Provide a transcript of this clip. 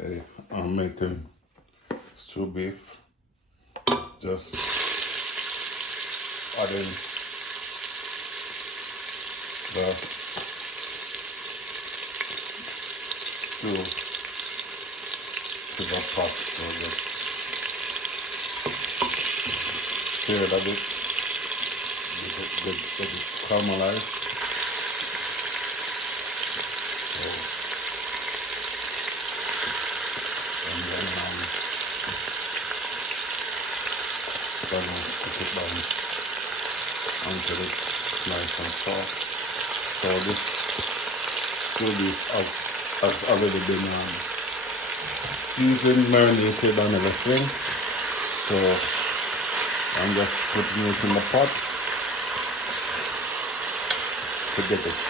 Hey, I'm making stew beef. Just adding the stew to the pot. So just stir it a bit. Get it caramelized. And then put it down until it's nice and soft. So this stew beef has already been seasoned, marinated and everything. So I'm just putting it in the pot to get it